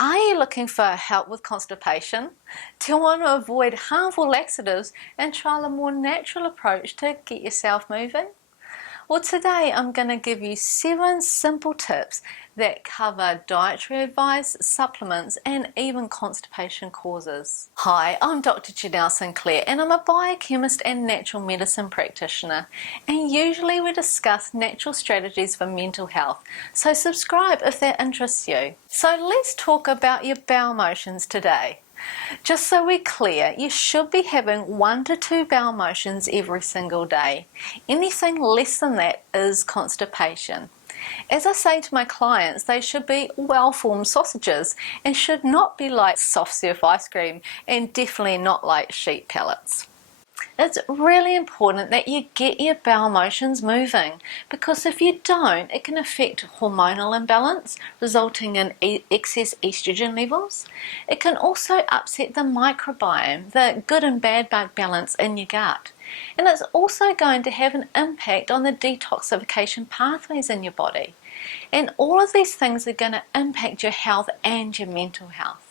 Are you looking for help with constipation? Do you want to avoid harmful laxatives and try a more natural approach to get yourself moving? Well, today I'm going to give you 7 simple tips that cover dietary advice, supplements, and even constipation causes. Hi, I'm Dr Janelle Sinclair and I'm a biochemist and natural medicine practitioner, and usually we discuss natural strategies for mental health, so subscribe if that interests you. So let's talk about your bowel motions today. Just so we're clear, you should be having 1 to 2 bowel motions every single day. Anything less than that is constipation. As I say to my clients, they should be well-formed sausages and should not be like soft serve ice cream, and definitely not like sheep pellets. It's really important that you get your bowel motions moving, because if you don't, it can affect hormonal imbalance, resulting in excess estrogen levels. It can also upset the microbiome, the good and bad bug balance in your gut. And it's also going to have an impact on the detoxification pathways in your body. And all of these things are going to impact your health and your mental health.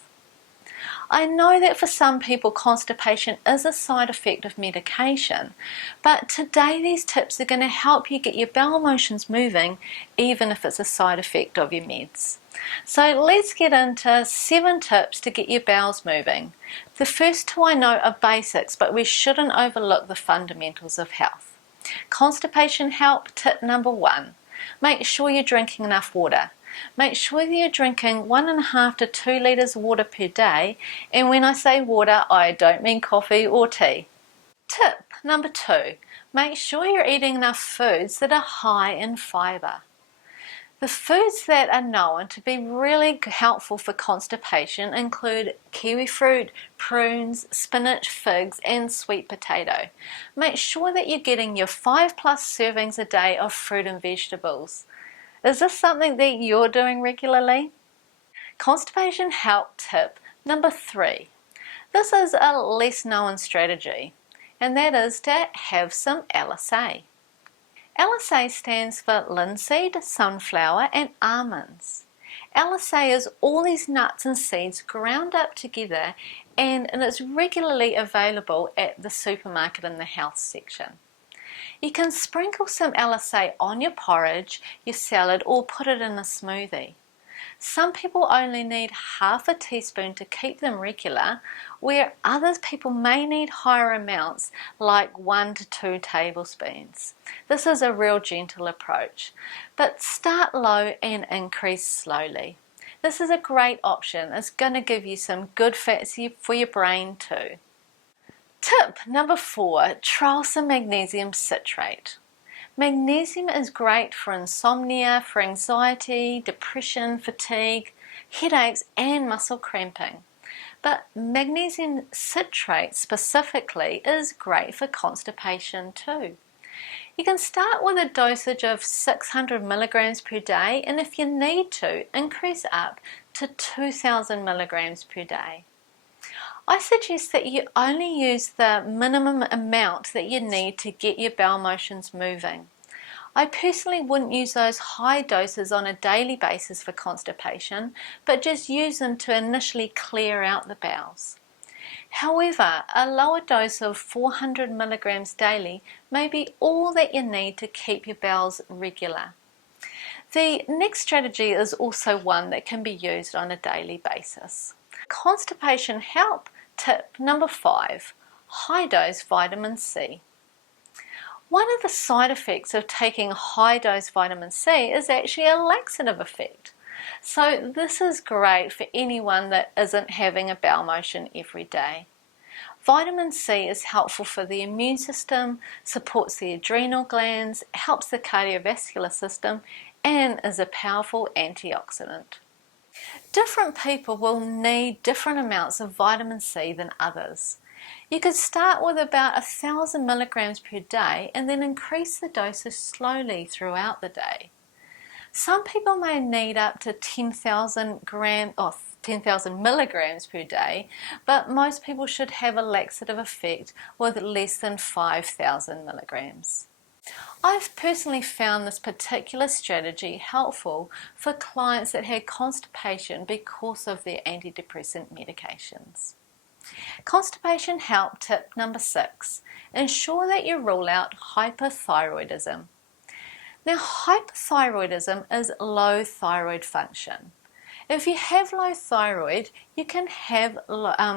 I know that for some people constipation is a side effect of medication, but today these tips are going to help you get your bowel motions moving even if it's a side effect of your meds. So let's get into 7 tips to get your bowels moving. The first 2 I know are basics, but we shouldn't overlook the fundamentals of health. Constipation help tip number 1. Make sure you're drinking enough water. Make sure that you're drinking 1.5 to 2 litres of water per day, and when I say water, I don't mean coffee or tea. Tip number 2, make sure you're eating enough foods that are high in fibre. The foods that are known to be really helpful for constipation include kiwi fruit, prunes, spinach, figs, and sweet potato. Make sure that you're getting your 5+ servings a day of fruit and vegetables. Is this something that you're doing regularly? Constipation help tip number 3. This is a less known strategy, and that is to have some LSA. LSA stands for linseed, sunflower, and almonds. LSA is all these nuts and seeds ground up together, and it's regularly available at the supermarket in the health section. You can sprinkle some LSA on your porridge, your salad, or put it in a smoothie. Some people only need half a teaspoon to keep them regular, where other people may need higher amounts like 1 to 2 tablespoons. This is a real gentle approach, but start low and increase slowly. This is a great option. It's going to give you some good fats for your brain too. Tip number 4, trial some magnesium citrate. Magnesium is great for insomnia, for anxiety, depression, fatigue, headaches, and muscle cramping. But magnesium citrate specifically is great for constipation too. You can start with a dosage of 600 milligrams per day, and if you need to, increase up to 2000 milligrams per day. I suggest that you only use the minimum amount that you need to get your bowel motions moving. I personally wouldn't use those high doses on a daily basis for constipation, but just use them to initially clear out the bowels. However, a lower dose of 400 milligrams daily may be all that you need to keep your bowels regular. The next strategy is also one that can be used on a daily basis. Constipation help tip number 5, high dose vitamin C. One of the side effects of taking high dose vitamin C is actually a laxative effect. So this is great for anyone that isn't having a bowel motion every day. Vitamin C is helpful for the immune system, supports the adrenal glands, helps the cardiovascular system, and is a powerful antioxidant. Different people will need different amounts of vitamin C than others. You could start with about 1000 milligrams per day and then increase the dosage slowly throughout the day. Some people may need up to 10,000 milligrams per day, but most people should have a laxative effect with less than 5,000 milligrams. I've personally found this particular strategy helpful for clients that had constipation because of their antidepressant medications. Constipation help tip number 6. Ensure that you rule out hypothyroidism. Now, hypothyroidism is low thyroid function. If you have low thyroid, you can have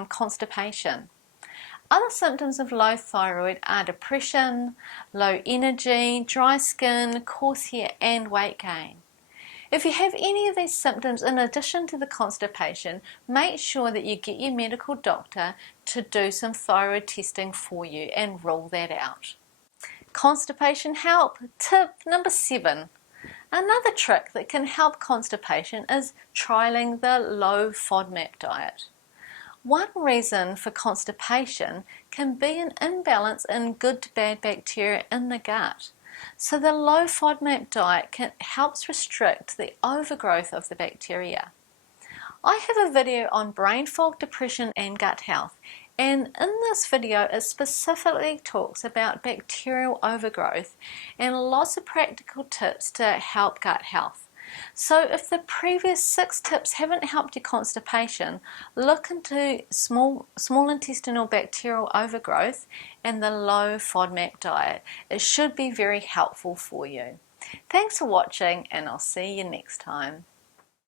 constipation. Other symptoms of low thyroid are depression, low energy, dry skin, coarse hair, and weight gain. If you have any of these symptoms in addition to the constipation, make sure that you get your medical doctor to do some thyroid testing for you and rule that out. Constipation help. Tip number 7. Another trick that can help constipation is trialing the low FODMAP diet. One reason for constipation can be an imbalance in good to bad bacteria in the gut. So the low FODMAP diet helps restrict the overgrowth of the bacteria. I have a video on brain fog, depression and gut health, and in this video it specifically talks about bacterial overgrowth and lots of practical tips to help gut health. So if the previous 6 tips haven't helped your constipation, look into small intestinal bacterial overgrowth and the low FODMAP diet. It should be very helpful for you. Thanks for watching, and I'll see you next time.